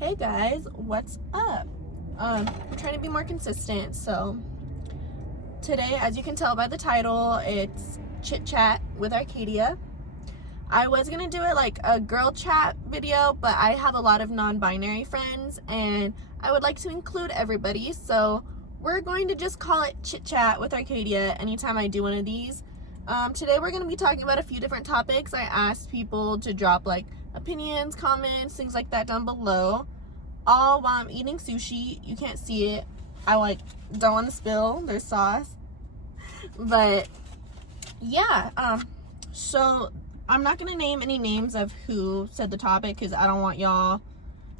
Hey guys, what's up? I'm trying to be more consistent, so today, as you can tell by the title, it's Chit Chat with Arcadia. I was gonna do it like a girl chat video, but I have a lot of non-binary friends and I would like to include everybody, so we're going to just call it Chit Chat with Arcadia anytime I do one of these. Today we're going to be talking about a few different topics. I asked people to drop like opinions, comments, things like that down below, all while I'm eating sushi. You can't see it. I don't want to spill. There's sauce. But yeah, so I'm not going to name any names of who said the topic because I don't want y'all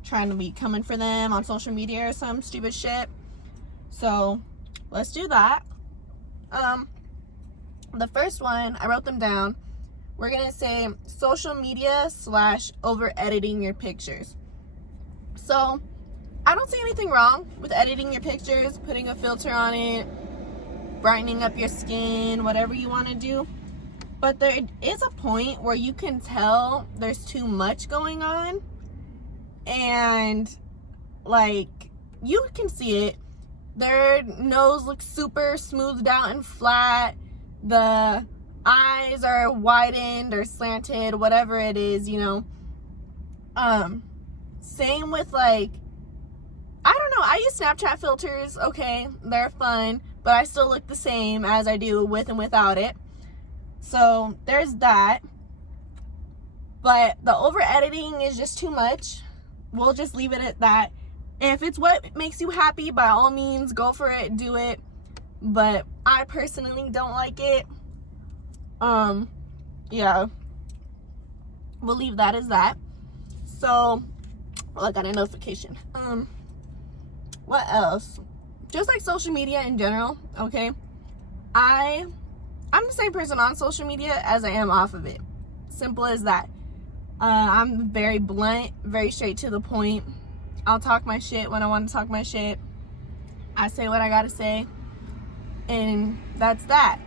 trying to be coming for them on social media or some stupid shit. So let's do that. The first one, I wrote them down. We're going to say social media / over editing your pictures. So I don't see anything wrong with editing your pictures, putting a filter on it, brightening up your skin, whatever you want to do. But there is a point where you can tell there's too much going on. And like, you can see it. Their nose looks super smoothed out and flat. The eyes are widened or slanted, whatever it is, you know. Same with like, I don't know, I use Snapchat filters, okay, they're fun, but I still look the same as I do with and without it. So there's that. But the over editing is just too much. We'll just leave it at that. If it's what makes you happy, by all means, go for it, do it. But I personally don't like it. Yeah. We'll leave that as that. So, I got a notification. What else? Just like social media in general, okay? I'm the same person on social media as I am off of it. Simple as that. I'm very blunt, very straight to the point. I'll talk my shit when I want to talk my shit. I say what I gotta say. And that's that.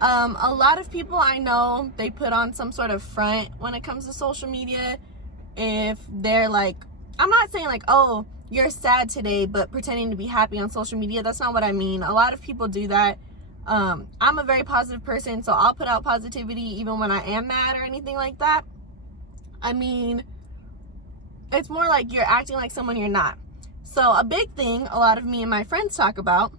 A lot of people I know, they put on some sort of front when it comes to social media. If they're like, I'm not saying like, oh, you're sad today, but pretending to be happy on social media. That's not what I mean. A lot of people do that. I'm a very positive person, so I'll put out positivity even when I am mad or anything like that. I mean, it's more like you're acting like someone you're not. So a big thing a lot of me and my friends talk about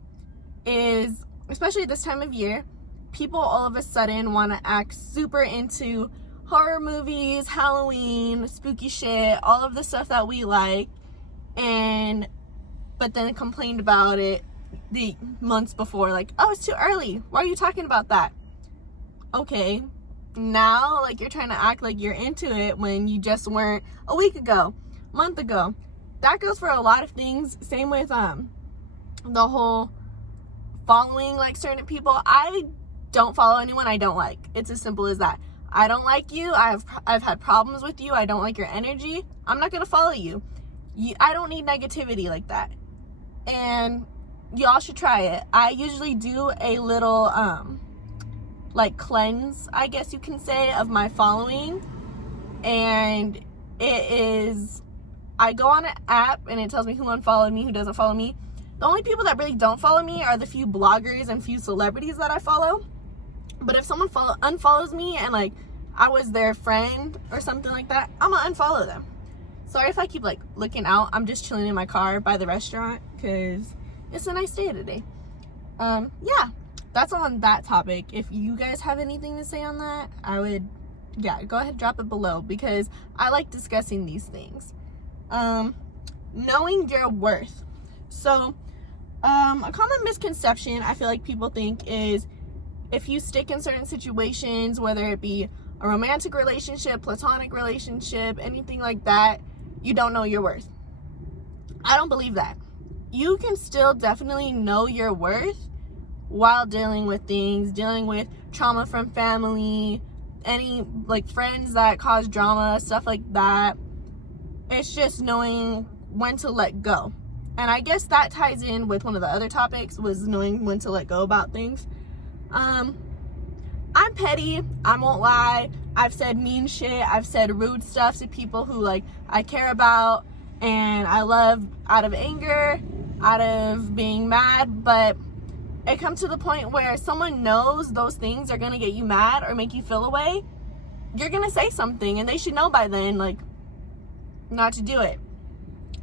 is, especially this time of year, people all of a sudden want to act super into horror movies, Halloween, spooky shit, all of the stuff that we like, but then complained about it the months before, like, oh, it's too early, why are you talking about that? Okay, now like you're trying to act like you're into it when you just weren't a week ago, month ago. That goes for a lot of things. Same with the whole following like certain people. I don't follow anyone I don't like. It's as simple as that. I don't like you. I've had problems with you. I don't like your energy. I'm not gonna follow you. I don't need negativity like that. And y'all should try it. I usually do a little like cleanse, I guess you can say, of my following. And it is, I go on an app and it tells me who unfollowed me, who doesn't follow me. The only people that really don't follow me are the few bloggers and few celebrities that I follow. But if someone unfollows me and like I was their friend or something like that, I'm gonna unfollow them. Sorry if I keep like looking out. I'm just chilling in my car by the restaurant because it's a nice day today. Yeah, that's on that topic. If you guys have anything to say on that, I would, yeah, go ahead, drop it below because I like discussing these things. Knowing your worth. So, a common misconception I feel like people think is if you stick in certain situations, whether it be a romantic relationship, platonic relationship, anything like that, you don't know your worth. I don't believe that. You can still definitely know your worth while dealing with things, dealing with trauma from family, any like friends that cause drama, stuff like that. It's just knowing when to let go. And I guess that ties in with one of the other topics, was knowing when to let go about things. I'm petty, I won't lie. I've said mean shit, I've said rude stuff to people who like I care about, and I love out of anger, out of being mad, but it comes to the point where someone knows those things are gonna get you mad or make you feel away, you're gonna say something, and they should know by then, like, not to do it.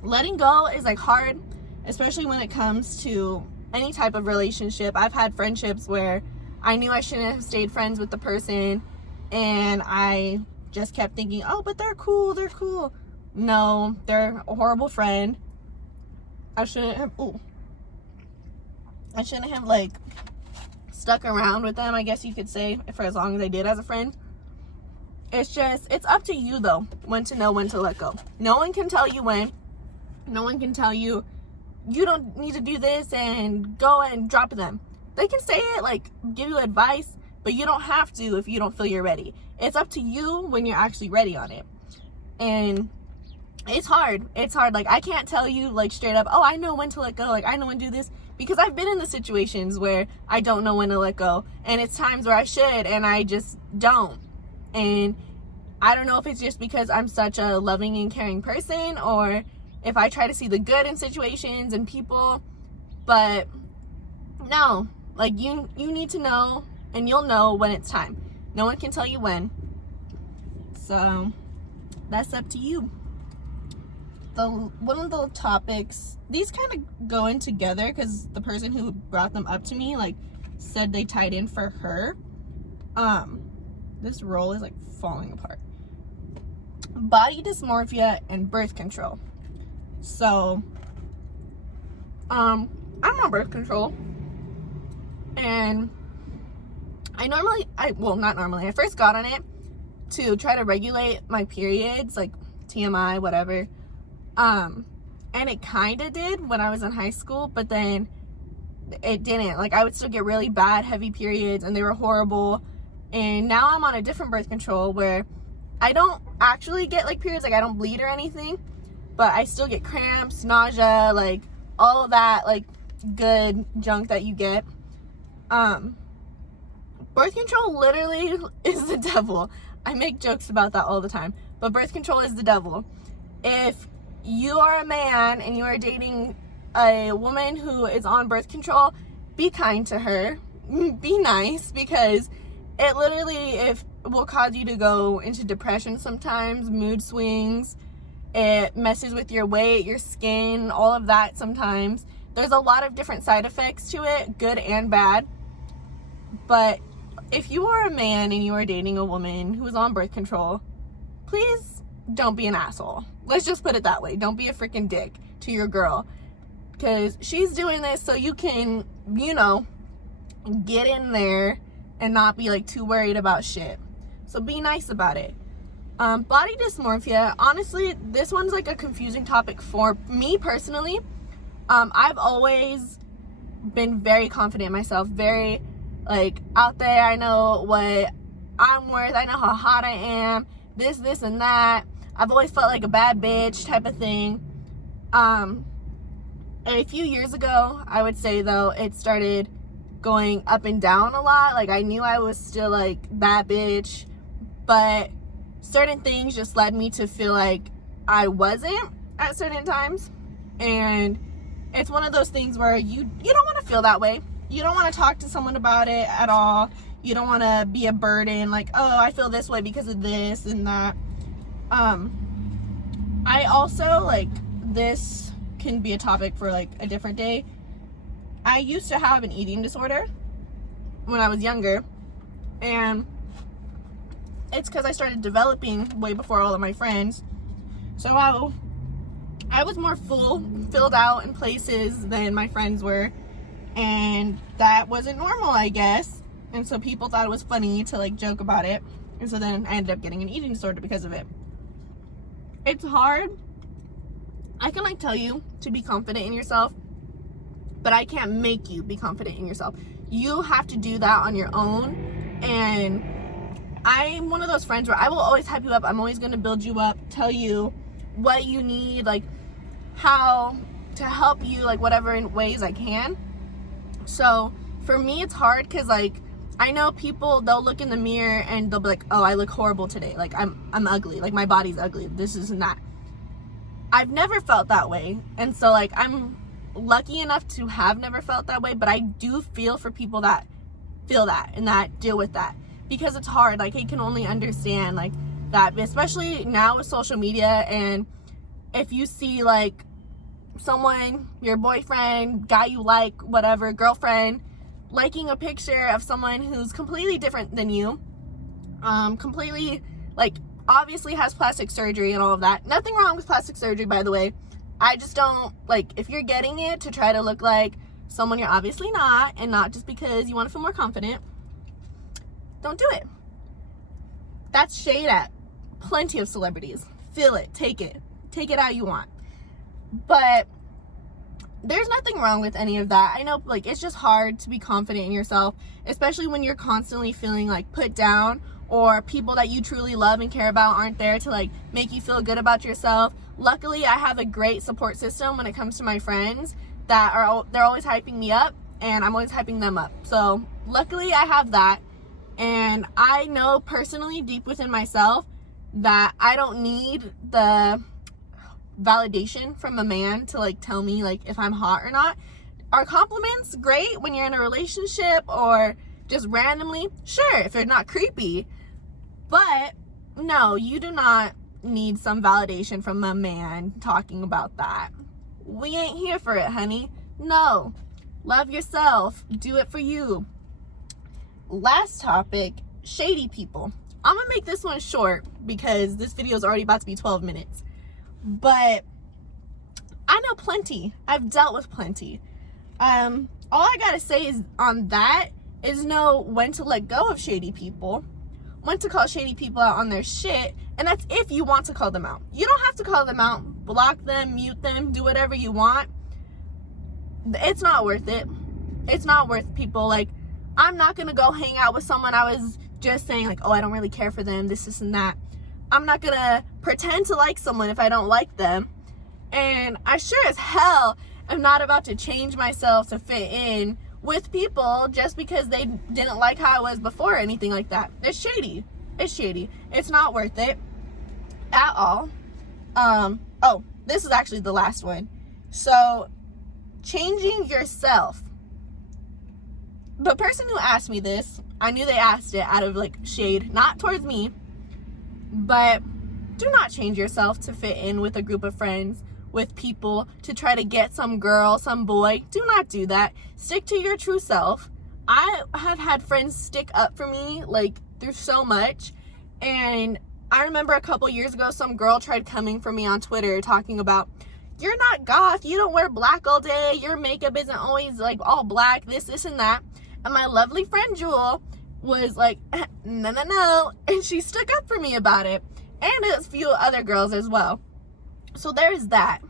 Letting go is like hard, especially when it comes to any type of relationship. I've had friendships where I knew I shouldn't have stayed friends with the person, and I just kept thinking, oh, but they're cool. No, they're a horrible friend. I shouldn't have like stuck around with them, I guess you could say, for as long as I did as a friend. It's up to you though, when to know when to let go. No one can tell you when. No one can tell you you don't need to do this and go and drop them. They can say it, like give you advice, but you don't have to if you don't feel you're ready. It's up to you when you're actually ready on it. And it's hard. Like, I can't tell you like straight up, oh, I know when to let go, like I know when to do this, because I've been in the situations where I don't know when to let go, and it's times where I should and I just don't. And I don't know if it's just because I'm such a loving and caring person, or if I try to see the good in situations and people, but no, like you need to know, and you'll know when it's time. No one can tell you when. So that's up to you. One of the topics, these kind of go in together because the person who brought them up to me like said they tied in for her. This roll is like falling apart. Body dysmorphia and birth control. So I'm on birth control, and I first got on it to try to regulate my periods, like TMI, whatever. And it kind of did when I was in high school, but then it didn't. Like, I would still get really bad, heavy periods, and they were horrible. And now I'm on a different birth control where I don't actually get like periods, like I don't bleed or anything, but I still get cramps, nausea, like all of that like good junk that you get. Birth control literally is the devil. I make jokes about that all the time, but birth control is the devil. If you are a man and you are dating a woman who is on birth control, be kind to her, be nice, because it literally will cause you to go into depression sometimes, mood swings. It messes with your weight, your skin, all of that sometimes. There's a lot of different side effects to it, good and bad. But if you are a man and you are dating a woman who is on birth control, please don't be an asshole. Let's just put it that way. Don't be a freaking dick to your girl, because she's doing this so you can, get in there and not be like too worried about shit. So be nice about it. Body dysmorphia, honestly, this one's like a confusing topic for me personally. I've always been very confident in myself, very like out there. I know what I'm worth. I know how hot I am, this and that. I've always felt like a bad bitch type of thing. A few years ago, I would say though, it started going up and down a lot. Like, I knew I was still like that bitch, but certain things just led me to feel like I wasn't at certain times. And it's one of those things where you don't want to feel that way. You don't want to talk to someone about it at all. You don't want to be a burden, like, oh, I feel this way because of this and that. I also, like, this can be a topic for like a different day. I used to have an eating disorder when I was younger, and it's because I started developing way before all of my friends. So I was more filled out in places than my friends were, and that wasn't normal, I guess. And so people thought it was funny to like joke about it, and so then I ended up getting an eating disorder because of it. It's hard. I can like tell you to be confident in yourself, but I can't make you be confident in yourself. You have to do that on your own. And I'm one of those friends where I will always hype you up. I'm always going to build you up, tell you what you need, like how to help you, like whatever in ways I can. So for me, it's hard because like I know people, they'll look in the mirror and they'll be like, oh, I look horrible today. Like I'm ugly. Like my body's ugly. This is not. I've never felt that way. And so like I'm lucky enough to have never felt that way, but I do feel for people that feel that and that deal with that, because it's hard. Like I can only understand like that, especially now with social media. And if you see like someone, your boyfriend, guy you like, whatever, girlfriend, liking a picture of someone who's completely different than you, completely like obviously has plastic surgery and all of that. Nothing wrong with plastic surgery, by the way. I just don't like, if you're getting it to try to look like someone you're obviously not, and not just because you want to feel more confident, don't do it. That's shade at plenty of celebrities. Feel it, take it how you want. But there's nothing wrong with any of that. I know like it's just hard to be confident in yourself, especially when you're constantly feeling like put down, or people that you truly love and care about aren't there to like make you feel good about yourself. Luckily, I have a great support system when it comes to my friends that they're always hyping me up, and I'm always hyping them up. So luckily I have that. And I know personally deep within myself that I don't need the validation from a man to like tell me like if I'm hot or not. Are compliments great when you're in a relationship or just randomly? Sure, if they're not creepy. But no, you do not need some validation from a man talking about that. We ain't here for it, honey. No. Love yourself. Do it for you. Last topic, shady people. I'm gonna make this one short because this video is already about to be 12 minutes. But I know plenty. I've dealt with plenty. All I gotta say is on that is know when to let go of shady people, when to call shady people out on their shit, and that's if you want to call them out. You don't have to call them out. Block them, mute them, do whatever you want. It's not worth it. It's not worth people. Like, I'm not gonna go hang out with someone I was just saying like, oh, I don't really care for them, this and that. I'm not gonna pretend to like someone if I don't like them. And I sure as hell am not about to change myself to fit in with people just because they didn't like how I was before or anything like that. It's shady. It's shady. It's not worth it at all. Oh, this is actually the last one. So, changing yourself. The person who asked me this, I knew they asked it out of like shade, not towards me, but do not change yourself to fit in with a group of friends, with people, to try to get some girl, some boy. Do not do that. Stick to your true self. I have had friends stick up for me like through so much, and I remember a couple years ago some girl tried coming for me on Twitter talking about, you're not goth, you don't wear black all day, your makeup isn't always like all black, this and that. And my lovely friend Jewel was like, no, and she stuck up for me about it, and a few other girls as well. So there's that.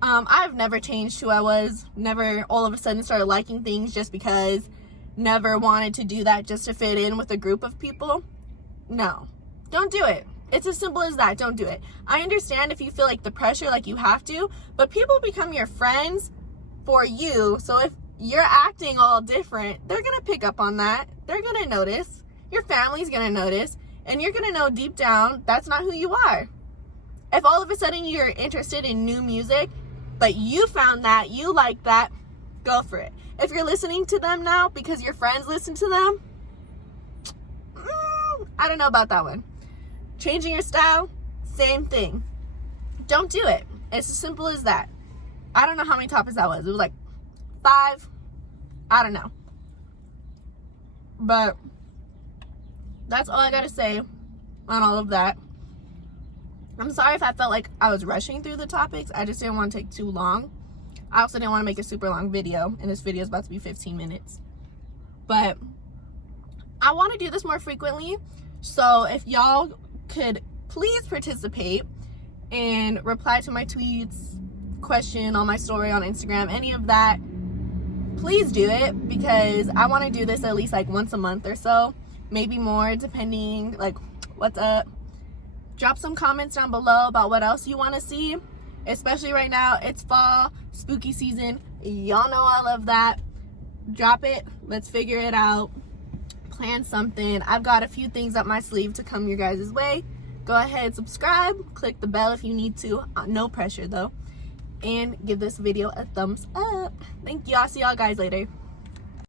I've never changed who I was, never all of a sudden started liking things just because, never wanted to do that just to fit in with a group of people. No, don't do it. It's as simple as that. Don't do it. I understand if you feel like the pressure, like you have to, but people become your friends for you. So if you're acting all different, they're going to pick up on that. They're going to notice. Your family's going to notice. And you're going to know deep down that's not who you are. If all of a sudden you're interested in new music, but you found that, you like that, go for it. If you're listening to them now because your friends listen to them, I don't know about that one. Changing your style, same thing. Don't do it. It's as simple as that. I don't know how many topics that was. It was like 5. I don't know. But that's all I gotta say on all of that. I'm sorry if I felt like I was rushing through the topics. I just didn't want to take too long. I also didn't want to make a super long video, and this video is about to be 15 minutes. But I want to do this more frequently, so if y'all could please participate and reply to my tweets, question on my story on Instagram, any of that, please do it, because I want to do this at least like once a month or so, maybe more, depending like what's up. Drop some comments down below about what else you want to see, especially right now. It's fall, spooky season. Y'all know I love that. Drop it. Let's figure it out. Plan something. I've got a few things up my sleeve to come your guys' way. Go ahead, subscribe, click the bell if you need to, no pressure though, and give this video a thumbs up. Thank you. I'll see y'all guys later.